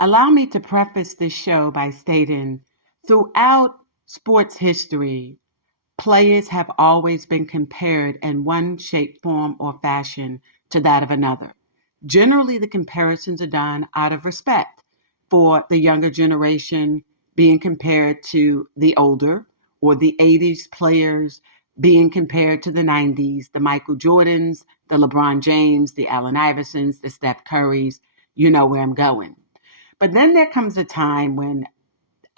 Allow me to preface this show by stating throughout sports history, players have always been compared in one shape, form, or fashion to that of another. Generally, the comparisons are done out of respect for the younger generation being compared to the older, or the 80s players being compared to the 90s, the Michael Jordans, the LeBron James, the Allen Iversons, the Steph Currys. You know where I'm going. But then there comes a time when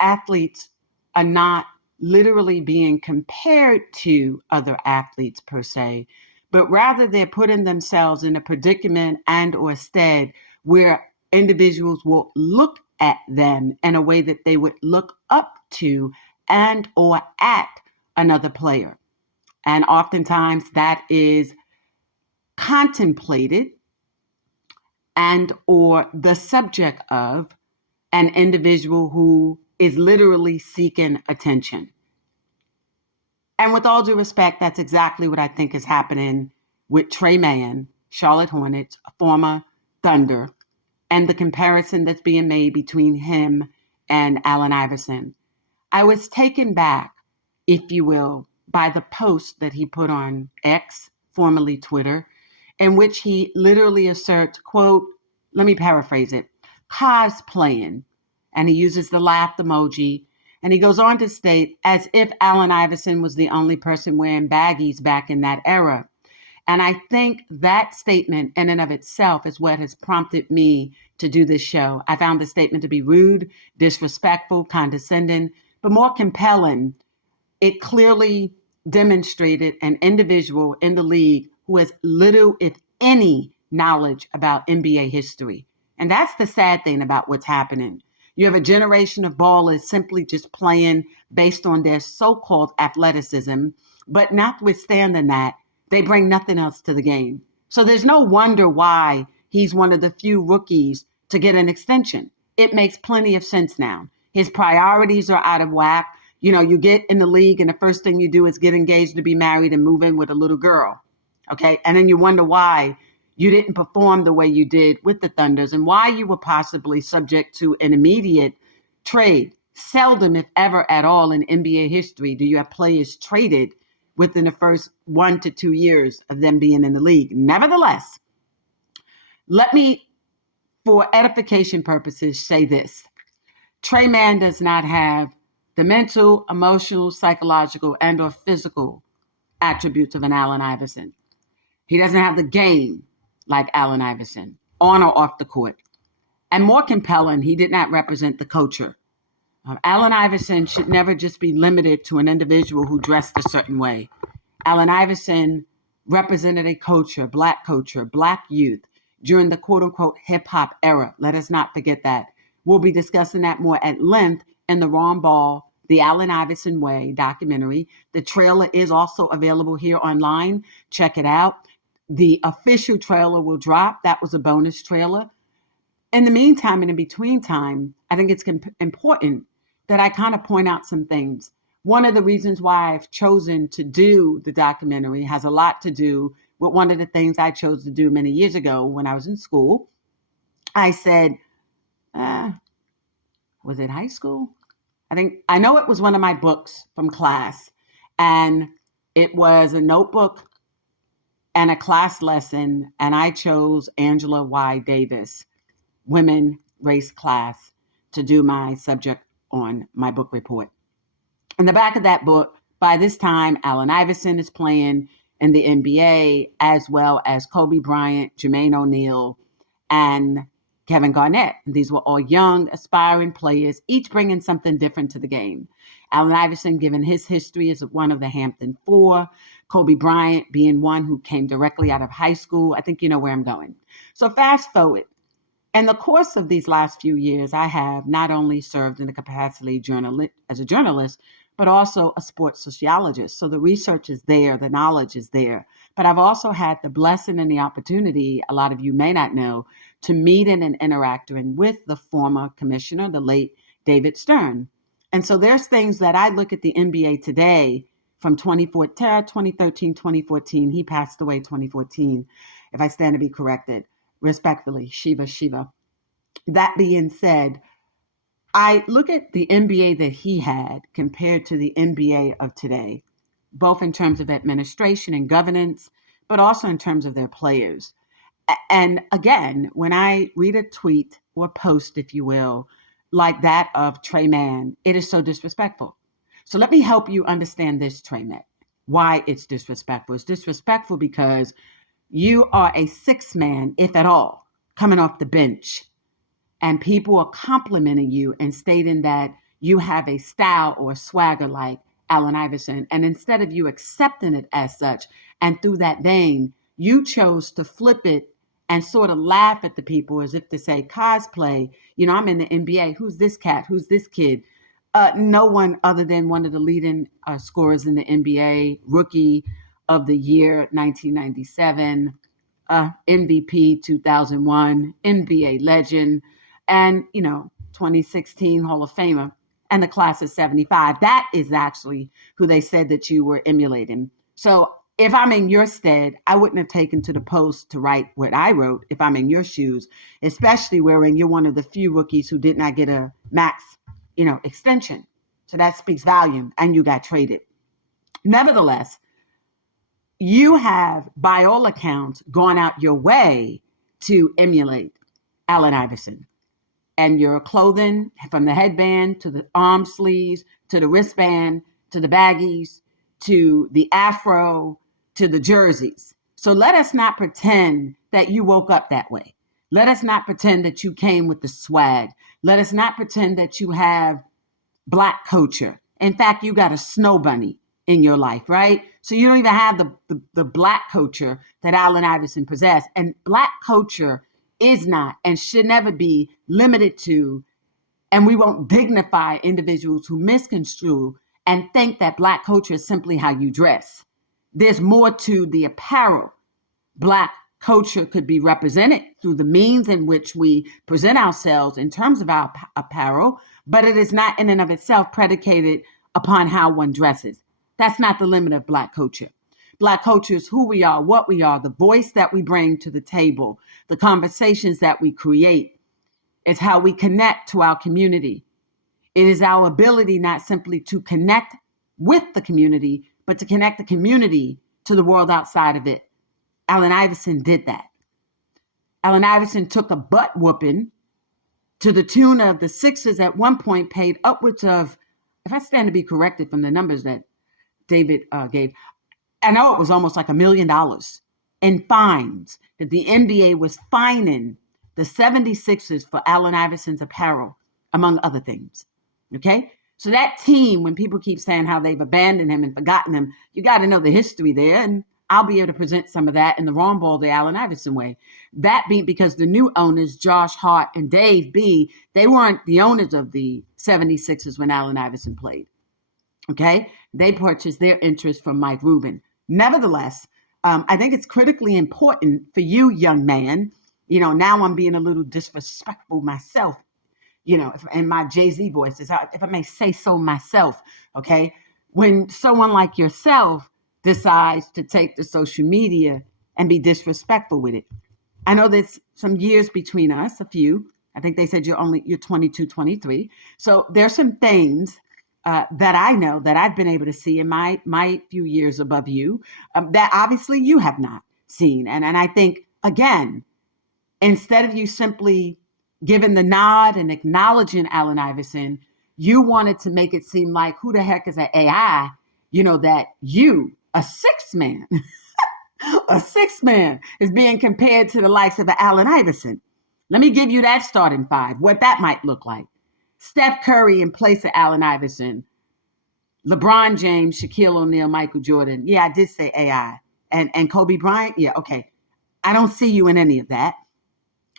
athletes are not literally being compared to other athletes per se, but rather they're putting themselves in a predicament and or stead where individuals will look at them in a way that they would look up to and or at another player. And oftentimes that is contemplated and or the subject of an individual who is literally seeking attention. And with all due respect, that's exactly what I think is happening with Tre Mann, Charlotte Hornets, former Thunder, and the comparison that's being made between him and Allen Iverson. I was taken back, if you will, by the post that he put on X, formerly Twitter, in which he literally asserts, quote, let me paraphrase it, cosplaying, and he uses the laugh emoji, and he goes on to state, as if Allen Iverson was the only person wearing baggies back in that era. And I think that statement in and of itself is what has prompted me to do this show. I found the statement to be rude, disrespectful, condescending, but more compelling. It clearly demonstrated an individual in the league who has little, if any, knowledge about NBA history. And that's the sad thing about what's happening. You have a generation of ballers simply just playing based on their so-called athleticism, but notwithstanding that, they bring nothing else to the game. So there's no wonder why he's one of the few rookies to get an extension. It makes plenty of sense now. His priorities are out of whack. You know, you get in the league and the first thing you do is get engaged to be married and move in with a little girl. Okay. And then you wonder why you didn't perform the way you did with the Thunders and why you were possibly subject to an immediate trade. Seldom, if ever at all, in NBA history do you have players traded within the first 1 to 2 years of them being in the league. Nevertheless, let me, for edification purposes, say this. Tre Mann does not have the mental, emotional, psychological, and or physical attributes of an Allen Iverson. He doesn't have the game like Allen Iverson, on or off the court. And more compelling, he did not represent the culture. Allen Iverson should never just be limited to an individual who dressed a certain way. Allen Iverson represented a culture, black youth during the quote unquote hip hop era. Let us not forget that. We'll be discussing that more at length in the Ron Ball, The Allen Iverson Way documentary. The trailer is also available here online. Check it out. The official trailer will drop. That was a bonus trailer. In the meantime and in between time, I think it's important that I kind of point out some things. One of the reasons why I've chosen to do the documentary has a lot to do with one of the things I chose to do many years ago when I was in school. I said, was it high school? I know it was one of my books from class, and it was a notebook and a class lesson, and I chose Angela Y. Davis, Women, Race, Class, to do my subject on my book report. In the back of that book, by this time, Allen Iverson is playing in the NBA, as well as Kobe Bryant, Jermaine O'Neal, and Kevin Garnett. These were all young, aspiring players, each bringing something different to the game. Allen Iverson, given his history as one of the Hampton Four, Kobe Bryant being one who came directly out of high school. I think you know where I'm going. So fast forward. In the course of these last few years, I have not only served in the capacity as a journalist, but also a sports sociologist. So the research is there, the knowledge is there. But I've also had the blessing and the opportunity, a lot of you may not know, to meet and interact with the former commissioner, the late David Stern. And so there's things that I look at the NBA today from 2013, 2014. He passed away 2014, if I stand to be corrected. Respectfully, Shiva. That being said, I look at the NBA that he had compared to the NBA of today, both in terms of administration and governance, but also in terms of their players. And again, when I read a tweet or post, if you will, like that of Tre Mann, it is so disrespectful. So let me help you understand this, Tre Mann, why it's disrespectful. It's disrespectful because you are a six man, if at all, coming off the bench, and people are complimenting you and stating that you have a style or a swagger like Allen Iverson. And instead of you accepting it as such, and through that vein, you chose to flip it and sort of laugh at the people as if to say, cosplay, I'm in the NBA. Who's this cat? Who's this kid? No one other than one of the leading scorers in the NBA, rookie of the year, 1997, MVP 2001, NBA legend, and 2016 Hall of Famer, and the class of 75. That is actually who they said that you were emulating. So if I'm in your stead, I wouldn't have taken to the post to write what I wrote if I'm in your shoes, especially wherein you're one of the few rookies who did not get a max, extension. So that speaks volume, and you got traded. Nevertheless, you have, by all accounts, gone out your way to emulate Allen Iverson. And your clothing, from the headband to the arm sleeves, to the wristband, to the baggies, to the afro, to the jerseys. So let us not pretend that you woke up that way. Let us not pretend that you came with the swag. Let us not pretend that you have Black culture. In fact, you got a snow bunny in your life, right? So you don't even have the Black culture that Allen Iverson possessed. And Black culture is not and should never be limited to, and we won't dignify individuals who misconstrue and think that Black culture is simply how you dress. There's more to the apparel. Black culture could be represented through the means in which we present ourselves in terms of our apparel, but it is not in and of itself predicated upon how one dresses. That's not the limit of Black culture. Black culture is who we are, what we are, the voice that we bring to the table, the conversations that we create. It's how we connect to our community. It is our ability not simply to connect with the community, but to connect the community to the world outside of it. Allen Iverson did that. Allen Iverson took a butt whooping to the tune of the Sixers at one point paid upwards of, if I stand to be corrected from the numbers that David gave, I know it was almost like $1 million in fines that the NBA was fining the 76ers for Allen Iverson's apparel, among other things. Okay? So that team, when people keep saying how they've abandoned him and forgotten him, you got to know the history there. And I'll be able to present some of that in the wrong ball the Allen Iverson way. That being because the new owners, Josh Hart and Dave B., they weren't the owners of the 76ers when Allen Iverson played. Okay? They purchased their interest from Mike Rubin. Nevertheless, I think it's critically important for you, young man. Now I'm being a little disrespectful myself, in my Jay-Z voice, if I may say so myself, okay? When someone like yourself decides to take to social media and be disrespectful with it. I know there's some years between us, a few. I think they said you're 22, 23. So there's some things that I know that I've been able to see in my few years above you that obviously you have not seen. And I think, again, instead of you simply giving the nod and acknowledging Allen Iverson, you wanted to make it seem like who the heck is an AI, that you, a sixth man, a sixth man is being compared to the likes of Allen Iverson. Let me give you that starting five, what that might look like. Steph Curry in place of Allen Iverson, LeBron James, Shaquille O'Neal, Michael Jordan. Yeah, I did say AI. And Kobe Bryant. Yeah, okay. I don't see you in any of that.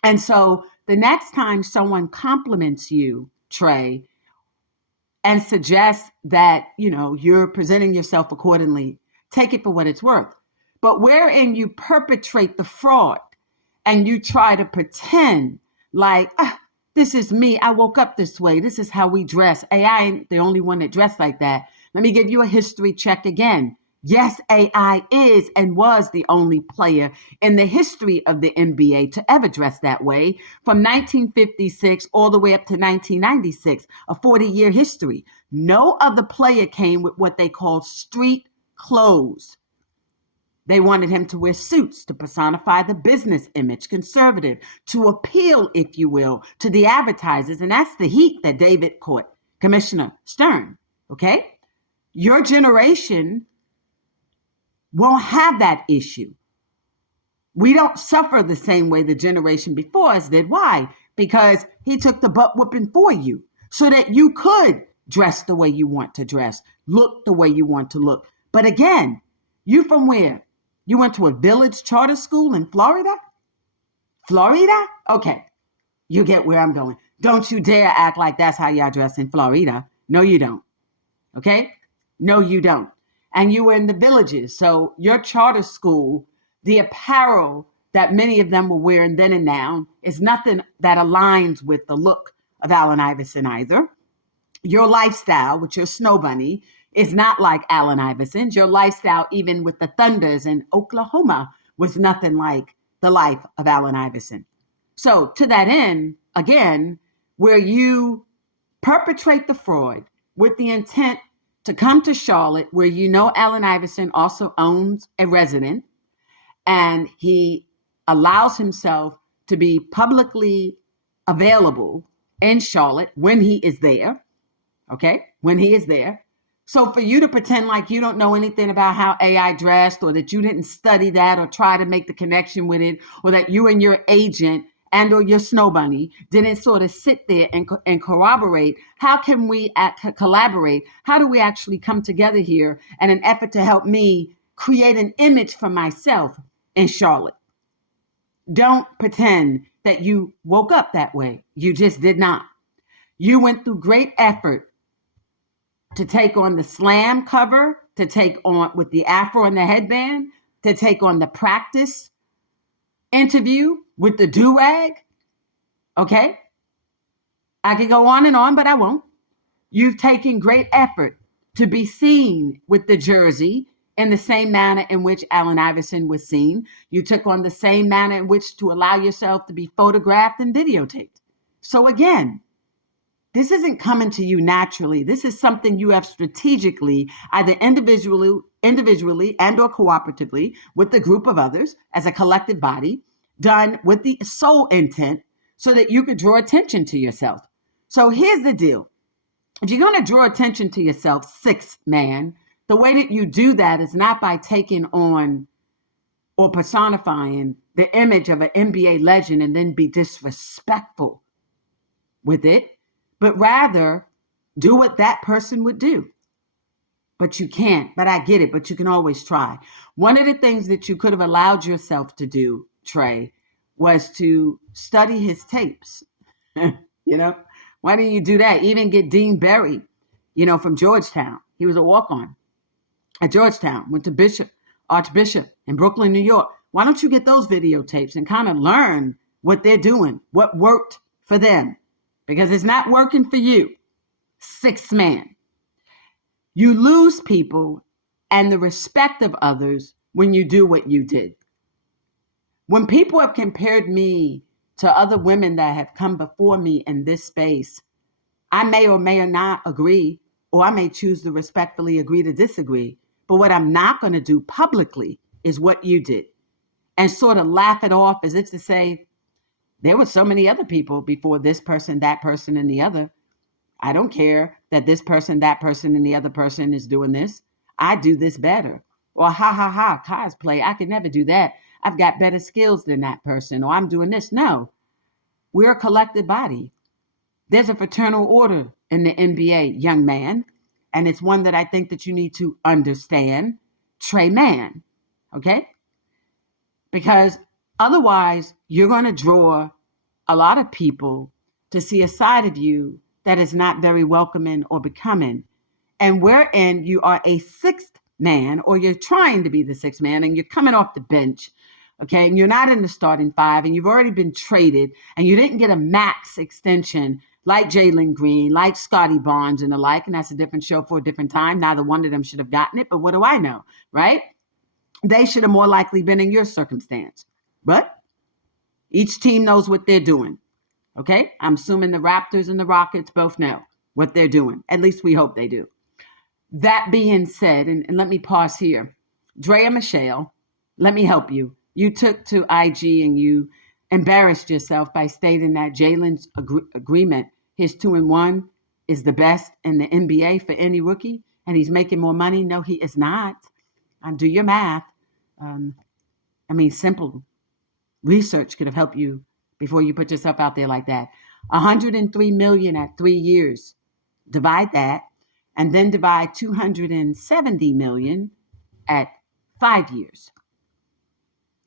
And so the next time someone compliments you, Tre, and suggests that, you're presenting yourself accordingly, take it for what it's worth. But wherein you perpetrate the fraud and you try to pretend like, this is me. I woke up this way. This is how we dress. Hey, I ain't the only one that dressed like that. Let me give you a history check again. Yes, AI is and was the only player in the history of the NBA to ever dress that way from 1956 all the way up to 1996, a 40-year history. No other player came with what they call street clothes. They wanted him to wear suits to personify the business image, conservative, to appeal, if you will, to the advertisers. And that's the heat that David caught, Commissioner Stern. Okay? Your generation won't have that issue. We don't suffer the same way the generation before us did. Why? Because he took the butt whooping for you so that you could dress the way you want to dress, look the way you want to look. But again, you from where? You went to a village charter school in Florida? Florida? Okay, you get where I'm going. Don't you dare act like that's how y'all dress in Florida. No, you don't. Okay? No, you don't. And you were in the villages. So your charter school, the apparel that many of them were wearing then and now is nothing that aligns with the look of Allen Iverson either. Your lifestyle with your snow bunny is not like Allen Iverson's. Your lifestyle, even with the Thunders in Oklahoma, was nothing like the life of Allen Iverson. So to that end, again, where you perpetrate the fraud with the intent to come to Charlotte, where you know Allen Iverson also owns a residence, and he allows himself to be publicly available in Charlotte when he is there, okay? When he is there. So for you to pretend like you don't know anything about how AI dressed, or that you didn't study that or try to make the connection with it, or that you and your agent and or your snow bunny didn't sort of sit there and corroborate, how can we collaborate? How do we actually come together here in an effort to help me create an image for myself in Charlotte? Don't pretend that you woke up that way. You just did not. You went through great effort to take on the slam cover, to take on with the afro and the headband, to take on the practice interview with the do-rag. Okay? I could go on and on, but I won't. You've taken great effort to be seen with the jersey in the same manner in which Allen Iverson was seen. You took on the same manner in which to allow yourself to be photographed and videotaped. So again, this isn't coming to you naturally. This is something you have strategically, either individually and or cooperatively with a group of others as a collective body, done with the sole intent so that you could draw attention to yourself. So here's the deal. If you're going to draw attention to yourself, sixth man, the way that you do that is not by taking on or personifying the image of an NBA legend and then be disrespectful with it, but rather do what that person would do. But you can't. But I get it. But you can always try. One of the things that you could have allowed yourself to do, Trey, was to study his tapes. You know, why didn't you do that? Even get Dean Berry, from Georgetown. He was a walk-on at Georgetown, went to Archbishop in Brooklyn, New York. Why don't you get those videotapes and kind of learn what they're doing, what worked for them? Because it's not working for you. Sixth man. You lose people and the respect of others when you do what you did. When people have compared me to other women that have come before me in this space, I may or may not agree, or I may choose to respectfully agree to disagree. But what I'm not going to do publicly is what you did, and sort of laugh it off as if to say, there were so many other people before this person, that person, and the other. I don't care that this person, that person, and the other person is doing this. I do this better. Or cosplay. I could never do that. I've got better skills than that person. Or I'm doing this. No, we're a collective body. There's a fraternal order in the NBA, young man. And it's one that I think that you need to understand. Tre Mann. Okay? Because otherwise, you're going to draw a lot of people to see a side of you that is not very welcoming or becoming. And wherein you are a sixth man, or you're trying to be the sixth man, and you're coming off the bench, okay, and you're not in the starting five, and you've already been traded, and you didn't get a max extension like Jalen Green, like Scotty Barnes and the like, and that's a different show for a different time. Neither one of them should have gotten it, but what do I know, right? They should have more likely been in your circumstance. But each team knows what they're doing, okay? I'm assuming the Raptors and the Rockets both know what they're doing. At least we hope they do. That being said, and let me pause here. Drea Michelle, let me help you. You took to IG and you embarrassed yourself by stating that Jalen's agreement, his 2-1, is the best in the NBA for any rookie, and he's making more money. No, he is not. Do your math. Simple research could have helped you before you put yourself out there like that. 103 million at 3 years. Divide that, and then divide 270 million at 5 years.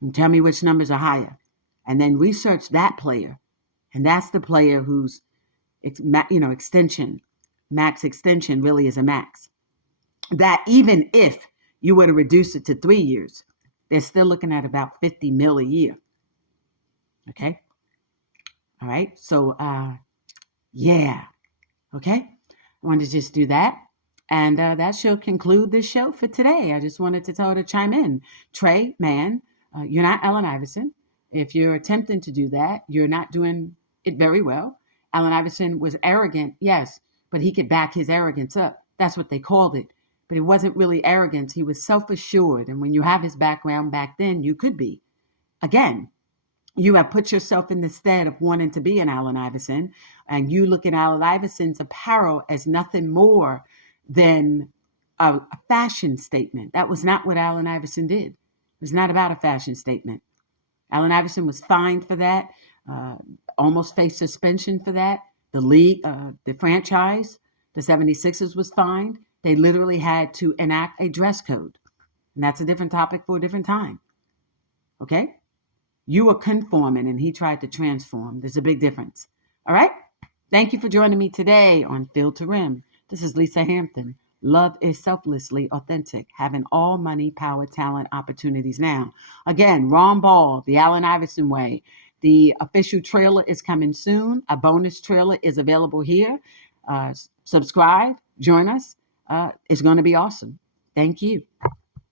And tell me which numbers are higher. And then research that player. And that's the player whose extension, max extension really is a max. That even if you were to reduce it to 3 years, they're still looking at about 50 mil a year. Okay? All right. So, yeah. Okay. I wanted to just do that. And that shall conclude this show for today. I just wanted to tell her to chime in. Tre Mann, you're not Allen Iverson. If you're attempting to do that, you're not doing it very well. Allen Iverson was arrogant, yes, but he could back his arrogance up. That's what they called it. But it wasn't really arrogance. He was self-assured. And when you have his background back then, you could be. Again, you have put yourself in the stead of wanting to be an Allen Iverson, and you look at Allen Iverson's apparel as nothing more than a fashion statement. That was not what Allen Iverson did. It was not about a fashion statement. Allen Iverson was fined for that, almost faced suspension for that. The league, the franchise, the 76ers was fined. They literally had to enact a dress code. And that's a different topic for a different time. Okay? You were conforming and he tried to transform. There's a big difference. All right? Thank you for joining me today on Field to Rim. This is Lisa Hampton. Love is selflessly authentic, having all money, power, talent, opportunities now. Again, Ron Ball, The Allen Iverson Way. The official trailer is coming soon. A bonus trailer is available here. Subscribe, join us. It's going to be awesome. Thank you.